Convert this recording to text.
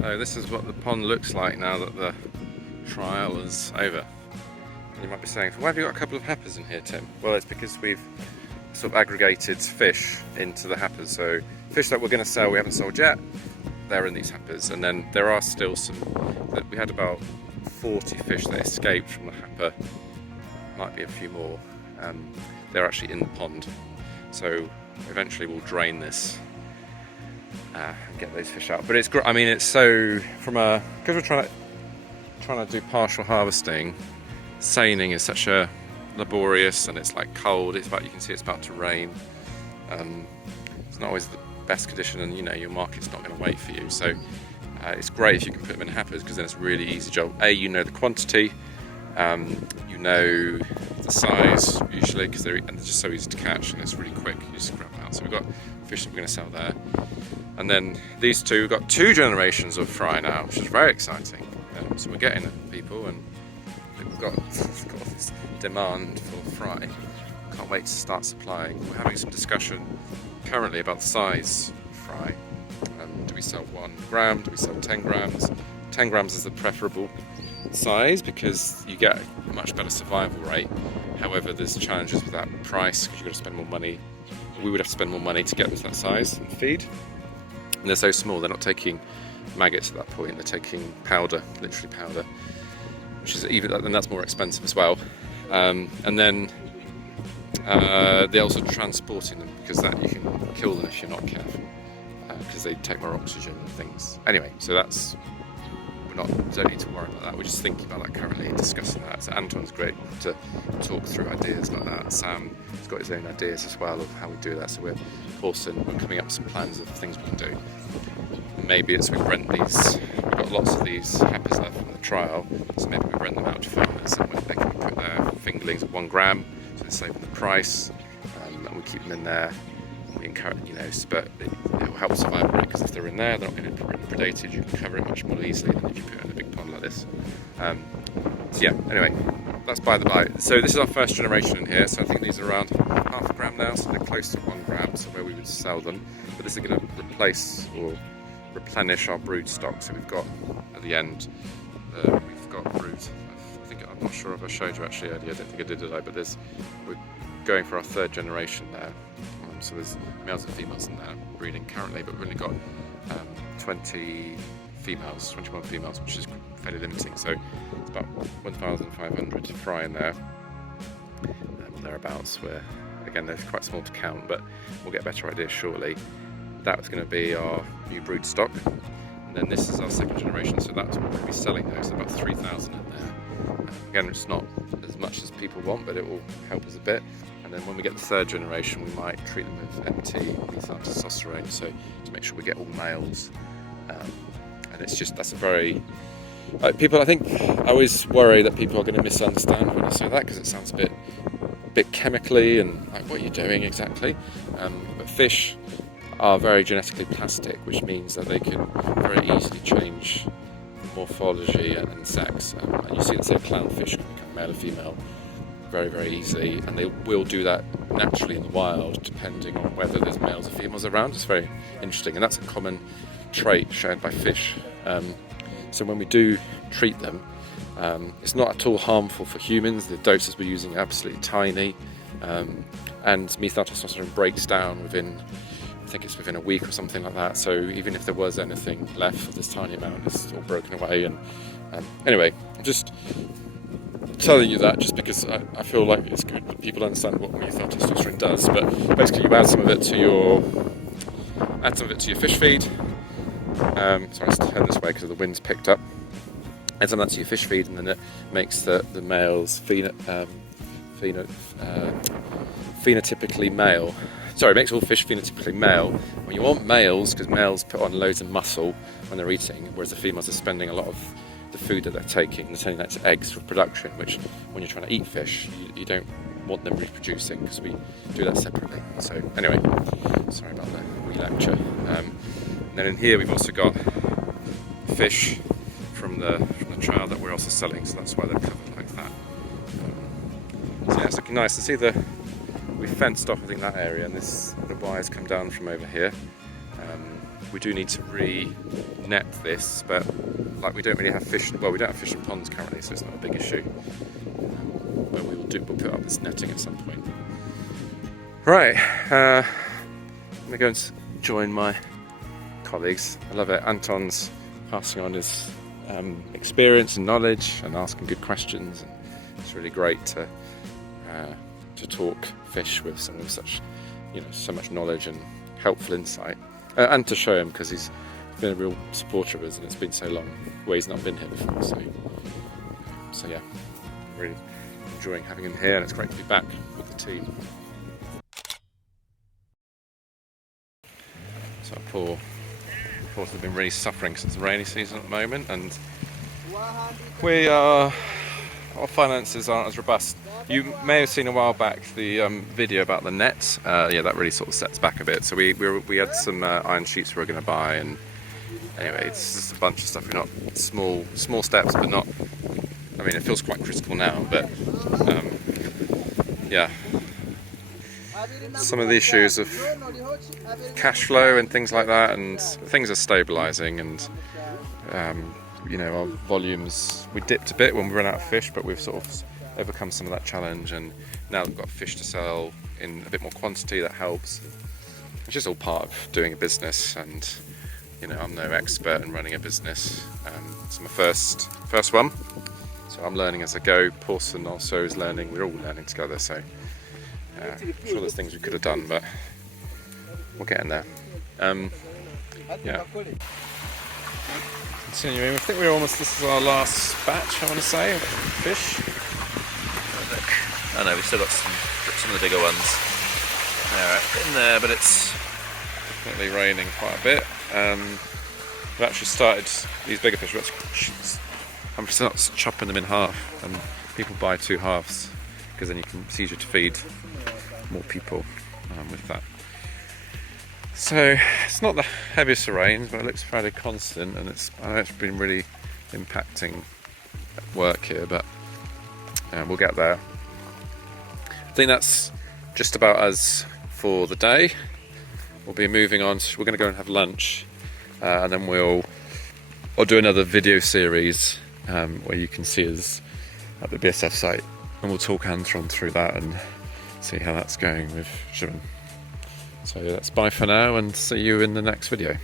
So this is what the pond looks like now that the trial is over. And you might be saying, why have you got a couple of happers in here, Tim? Well, it's because we've sort of aggregated fish into the happers. So fish that we're going to sell, we haven't sold yet, they're in these happers. And then there are still some, we had about 40 fish that escaped from the happer, might be a few more. They're actually in the pond. So eventually we'll drain this and get those fish out. But it's great. I mean, it's so because we're trying to do partial harvesting. Seining is such a laborious, and it's like cold. It's about, you can see it's about to rain. It's not always the best condition, and you know your market's not going to wait for you. So it's great if you can put them in happers, because then it's a really easy job. You know the quantity, you know the size usually, because they're just so easy to catch, and it's really quick. You just grab them out. So we've got fish that we're going to sell there. And then these two, we've got 2 generations of fry now, which is very exciting. So we're getting people, and we've got this demand for fry. Can't wait to start supplying. We're having some discussion currently about the size of fry. Do we sell 1 gram? Do we sell 10 grams? 10 grams is the preferable size because you get a much better survival rate. However, there's challenges with that price because you've got to spend more money. We would have to spend more money to get them to that size and feed. And they're so small, they're not taking maggots at that point, they're taking powder, literally powder, which is even, and that's more expensive as well. And then they're also transporting them, because that you can kill them if you're not careful, because they take more oxygen and things. Anyway, so that's, don't need to worry about that. We're just thinking about that currently, discussing that. So Anton's great to talk through ideas like that. Sam has got his own ideas as well of how we do that. So we're coming up with some plans of things we can do. And maybe it's we rent these. We've got lots of these happers left from the trial, so maybe we rent them out to farmers somewhere. They can put their fingerlings at 1 gram, so they're saving the price, and we keep them in there. We encourage, but it will help survival rate, because if they're in there, they're not going to be predated. You can cover it much more easily than if you put it in a big pond like this. So yeah, anyway, that's by the by. So this is our first generation in here. So I think these are around half a gram now, so they're close to 1 gram, so where we would sell them. But this is going to replace or replenish our brood stock. So we've got at the end, we've got brood. I'm not sure if I showed you actually earlier. I don't think I did I? But we're going for our 3rd generation there. So there's males and females in there breeding currently, but we've only got 21 females, which is fairly limiting. So it's about 1,500 fry in there, thereabouts. Where again they're quite small to count, but we'll get better ideas shortly. That's going to be our new brood stock, and then this is our 2nd generation. So that's what we're going to be selling those. About 3,000 in there. Again, it's not as much as people want, but it will help us a bit. And then when we get the 3rd generation, we might treat them with MT, methyl testosterone, so to make sure we get all males. And it's just, that's a very, people, I think, I always worry that people are going to misunderstand when I say that, because it sounds a bit chemically and like, what are you doing exactly? But fish are very genetically plastic, which means that they can very easily change morphology and sex. And you see that, say, clownfish can become male or female very, very easily, and they will do that naturally in the wild, depending on whether there's males or females around. It's very interesting, and that's a common trait shared by fish. So when we do treat them, it's not at all harmful for humans. The doses we're using are absolutely tiny, and methyl testosterone breaks down within, I think it's within a week or something like that. So even if there was anything left of this tiny amount, it's all broken away. And anyway, I'm just telling you that just because I feel like it's good that people understand what methyl testosterone does. But basically, you add some of it to your fish feed. Sorry, let's turn this way because the wind's picked up. Add some of that to your fish feed, and then it makes the males phenotypically male. Sorry, it makes all fish phenotypically male. When you want males, because males put on loads of muscle when they're eating, whereas the females are spending a lot of the food that they're taking, they're turning that to eggs for production, which when you're trying to eat fish, you don't want them reproducing, because we do that separately. So anyway, sorry about the wee lecture. And then in here we've also got fish from the trial that we're also selling, so that's why they're covered like that. So yeah, it's looking nice to see we fenced off, I think, that area, and the wires come down from over here. We do need to net this, but like we don't really have fish. Well, we don't have fish in ponds currently, so it's not a big issue. But we'll put up this netting at some point. Right, I'm gonna go and join my colleagues. I love it. Anton's passing on his experience and knowledge and asking good questions. And it's really great to talk fish with someone with such, so much knowledge and helpful insight, and to show him, because he's been a real supporter of us, and it's been so long where he's not been here before. So yeah, really enjoying having him here, and it's great to be back with the team. So Paul, of course, have been really suffering since the rainy season at the moment, and our finances aren't as robust. You may have seen a while back the video about the net. Yeah, that really sort of sets back a bit. So we had some iron sheets we were going to buy, and anyway, it's just a bunch of stuff. We're not small steps, but not. I mean, it feels quite critical now, but yeah. Some of the issues of cash flow and things like that, and things are stabilising, and our volumes, we dipped a bit when we ran out of fish, but we've sort of overcome some of that challenge, and now we've got fish to sell in a bit more quantity. That helps. It's just all part of doing a business, and I'm no expert in running a business. It's my first one, so I'm learning as I go. Pauson also is learning. We're all learning together, so I'm sure there's things we could have done, but we'll get in there. Yeah. Continuing, I think this is our last batch, I want to say, of fish. I know, we've still got some of the bigger ones. They're in there, but it's definitely raining quite a bit. We've actually started these bigger fish. I'm just chopping them in half, and people buy 2 halves because then it's easier to feed more people with that. So it's not the heaviest of rains, but it looks fairly constant, and I know it's been really impacting work here, but we'll get there. I think that's just about us for the day. We'll be moving on. We're going to go and have lunch, and then I'll do another video series where you can see us at the BSF site, and we'll talk Anton through that and see how that's going with Shivan. So that's bye for now, and see you in the next video.